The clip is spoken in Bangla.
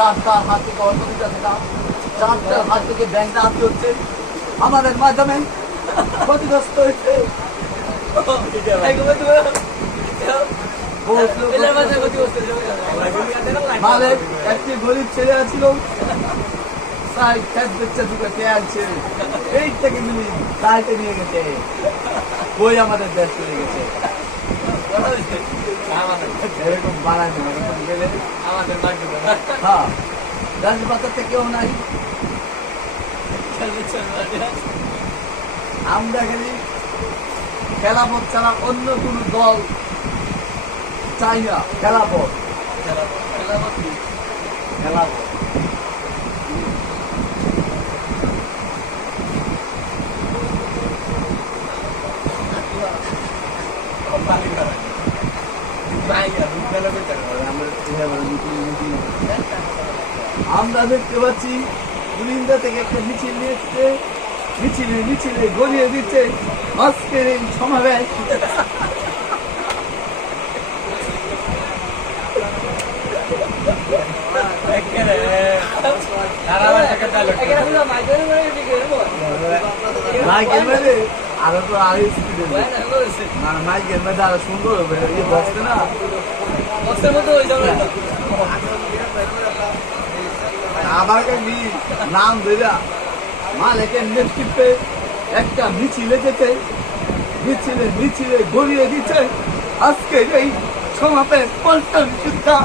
যার তার হাত থেকে অর্থ দিতে থাকা, যার তার হাত থেকে ব্যাংক ডাকাতি হচ্ছে, আমাদের মাধ্যমে ক্ষতিগ্রস্ত হয়েছে। মালের একটি গরিব ছেলে ছিল, এই থেকে মিলি তাইতে নিয়ে গেছে, বই আমাদের দেশ চলে গেছে। এরকম বানায় না, এরকম গেলে হ্যাঁ রাজবাজারতে কেউ নাই। আমরা খালি খেলাপথ ছাড়া অন্য কোন দল চাই না। খেলাপথ খেলাপথ আমরা দেখতে পাচ্ছি কুলিন্দা থেকে একটা মিছিল নিয়ে মিছিলে গড়িয়ে দিচ্ছে আজকের এই সমাবেশ। আরো তো আরো স্পিডে মাইকের মধ্যে আরো সুন্দর হবে বসতে না আবার নাম ধরা মালিকের নেতৃত্বে একটা মিছিলে যেতে মিছিলে গড়িয়ে দিচ্ছে আজকের এই সমাবেশ পল্টন শিক্ষা।